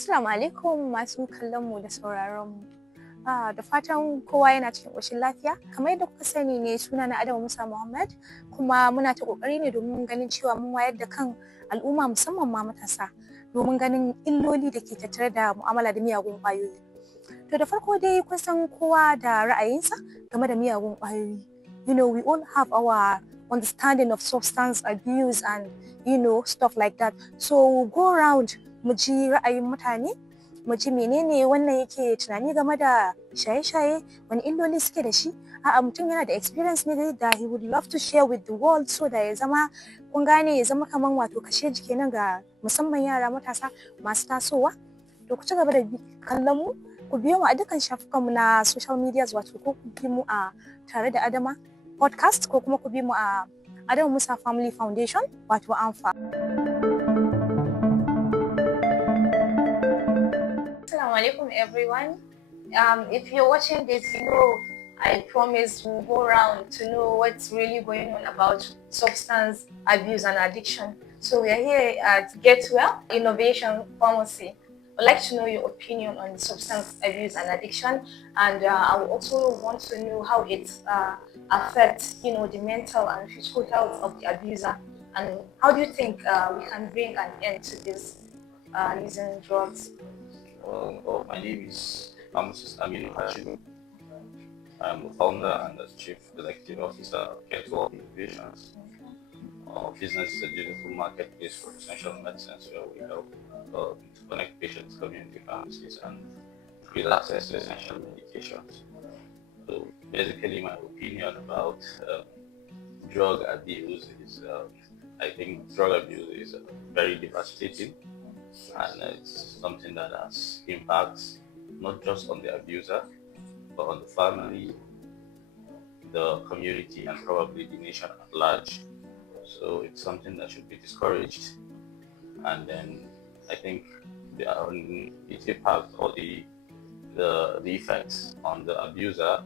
Assalamu alaikum masu kallon mu da sauraron mu. Da fatan kowa yana cikin ƙoshin lafiya. Kamar yadda kuka sani ne, suna na Adamu Musa Muhammad, kuma muna ta ƙoƙari ne domin ganin cewa mun wayar da kan al'umma musamman ma matasa domin ganin illoli da ke tattare da mu'amala da miyagun ƙwayoyi. To da farko dai kun san kowa da ra'ayinsa game da miyagun ƙwayoyi. You know, we all have our understanding of substance abuse and stuff like that. So we'll go around mu ji ra'ayin mutane, mu ji menene wannan yake tunani game da shaye-shaye, wani illoli suke da shi. A'a, mutum yana da experience ne da he would love to share with the world, so da ya zama kun gane, ya zama kaman wato kashe jiki nan ga musamman yara matasa masu tasowa. To ku ci gaba da kallon mu, ku biyo mu a dukkan shafukanmu na social media, wato ko ku bi mu a tare da Adama podcast, ko kuma ku bi mu a Adamu Musa Family Foundation, wato AMFA. Assalamu alaikum everyone. If you're watching this, I promise we'll go around to know what's really going on about substance abuse and addiction. So we are here at Get Well Innovation Pharmacy. I'd like to know your opinion on substance abuse and addiction, and I would also want to know how it affects, the mental and physical health of the abuser, and how do you think we can bring an end to this using drugs? My name is Pharmacist Miyagun Kwayoyi. I'm the founder and the Chief Executive Officer of Get Well Innovations. Our business is a digital marketplace for essential medicines where we help to connect patients, community pharmacies, and increase access to essential medications. So basically, my opinion about drug abuse is, I think drug abuse is very devastating, and it's something that has impacts not just on the abuser, but on the family, the community, and probably the nation at large. So it's something that should be discouraged. And then I think its impact or the effects on the abuser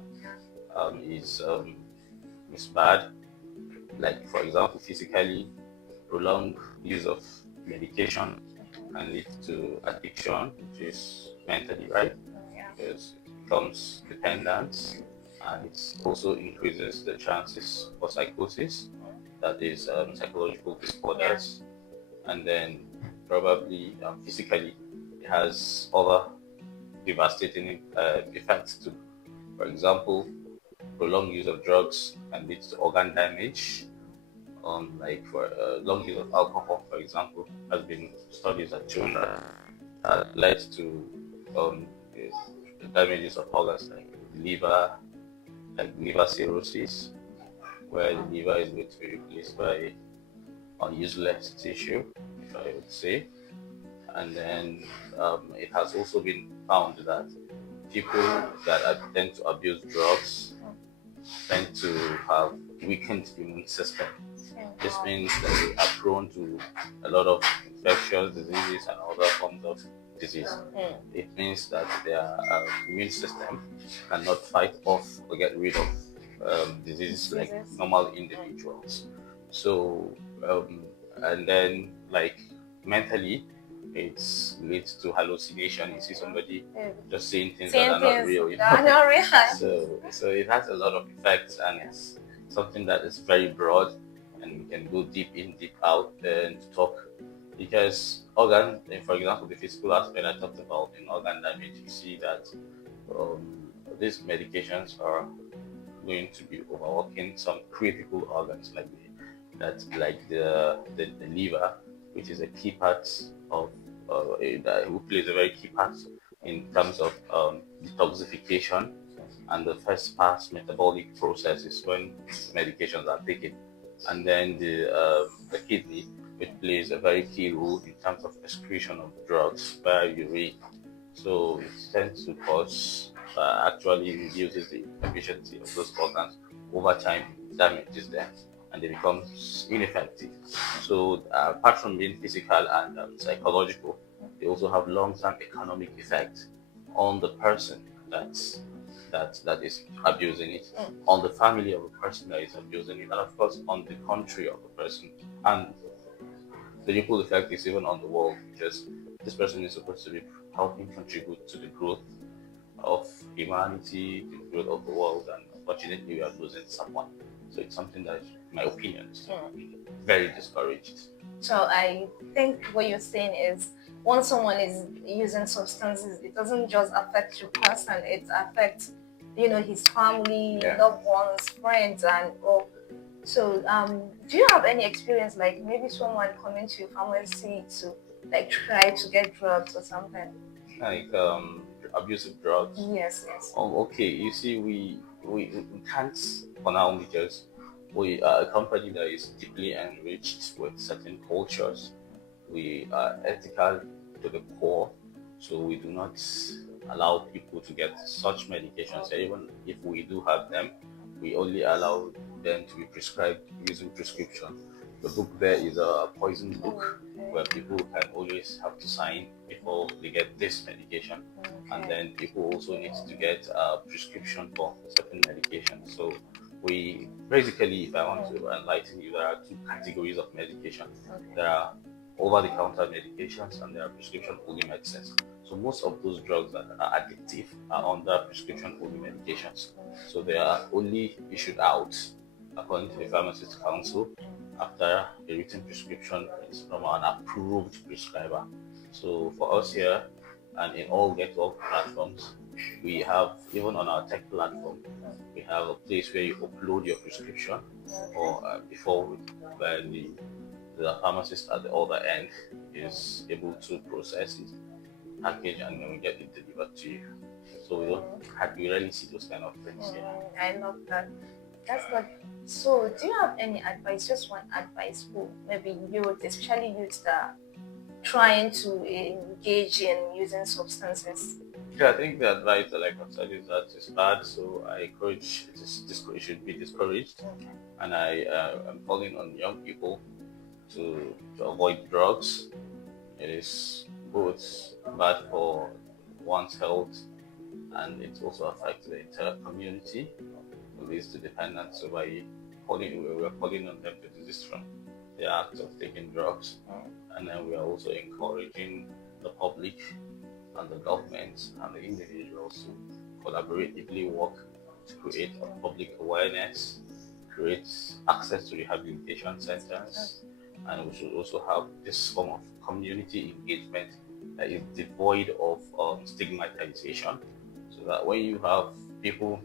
is bad. Like, for example, physically, prolonged use of medication can lead to addiction, which is mentally, right? Because it becomes dependent, and it also increases the chances for psychosis, that is psychological disorders. And then probably physically it has other devastating effects too. For example, prolonged use of drugs can lead to organ damage. Like for long use of alcohol, for example, has been studies that shown that led to damages of organs like liver cirrhosis, where the liver is going to be replaced by a useless tissue, if I would say. And then it has also been found that people that tend to abuse drugs tend to have weakened immune system. This means that they are prone to a lot of infectious diseases and other forms of disease. It means that their immune system cannot fight off or get rid of diseases like normal individuals. So, and then like mentally, it leads to hallucination. You see somebody just saying things that are not real. Not real. So it has a lot of effects, and it's something that is very broad, and we can go deep in, deep out, and talk. Because organ, for example, the physical aspect I talked about in organ damage, you see that these medications are going to be overworking some critical organs like the liver, which is a key part of who plays a very key part in terms of detoxification and the first pass metabolic processes when medications are taken, and then the kidney, which plays a very key role in terms of excretion of drugs via urine. So it tends to cause actually reduces the efficiency of those organs over time, damages them, and they become ineffective. So apart from being physical and psychological, they also have long-term economic effects on the person that is abusing it, on the family of the person that is abusing it, and of course on the country of the person. And The ripple effect is even on the world, because this person is supposed to be helping contribute to the growth of humanity, the growth of the world, and unfortunately we are losing someone. So it's something that, in my opinion, is very discouraged. So I think what you're saying is, once someone is using substances, it doesn't just affect your person, it affects, his family, loved ones, friends, and all. So do you have any experience, like maybe someone coming to your pharmacy to like try to get drugs or something? Like abusive drugs? Yes, yes. Okay, you see, we can't for now, because we are a company that is deeply enriched with certain cultures. We are ethical to the core, so we do not allow people to get such medications. Even if we do have them, we only allow them to be prescribed using prescription. The book there is a poison book where people can always have to sign before they get this medication. And then people also need to get a prescription for certain medications. So we basically, if I want to enlighten you, there are two categories of medication. There are over-the-counter medications and there are prescription-only medicines. So most of those drugs that are addictive are under prescription-only medications. So they are only issued out according to the Pharmacist Council after a written prescription is from an approved prescriber. So for us here and in all network platforms, we have, even on our tech platform, we have a place where you upload your prescription, or before when the pharmacist at the other end is able to process it, package, and then we get it delivered to you. So we rarely see those kind of things here. I love that. That's good. So do you have any advice, just one advice for maybe youth, especially youth that are trying to engage in using substances? Yeah, I think the advice that I can tell is that it's bad, so I encourage it should be discouraged. And I am calling on young people to avoid drugs. It is both bad for one's health, and it also affects the entire community. It leads to dependence. So we're calling on them to desist from the act of taking drugs, and then we are also encouraging the public and the government and the individuals to collaboratively work to create a public awareness, create access to rehabilitation centers, and we should also have this form of community engagement that is devoid of stigmatization, so that when you have people,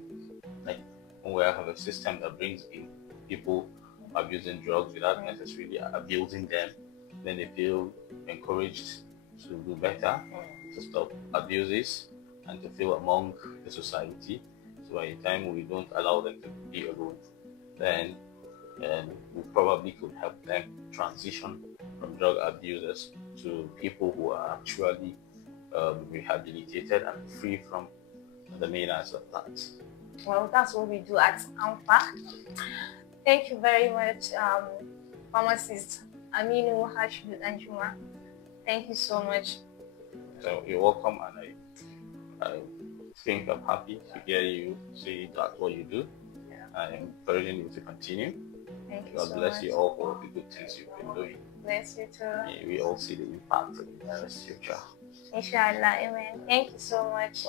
like when we have a system that brings in people abusing drugs without necessarily abusing them, then they feel encouraged to do better, to stop abuses, and to feel among the society. So by the time we don't allow them to be alone, then we probably could help them transition from drug abusers to people who are actually rehabilitated and free from the menace of that. Well, that's what we do at AMFA. Thank you very much, pharmacist Aminu Hashid Anjuma. Thank you so much. So you're welcome, and I think I'm happy to hear you say that's what you do. I am encouraging you to continue. Thank you. God bless you all for the good things you've been doing. Bless you too. May we all see the impact in the nearest future. Inshallah, amen. Thank you so much.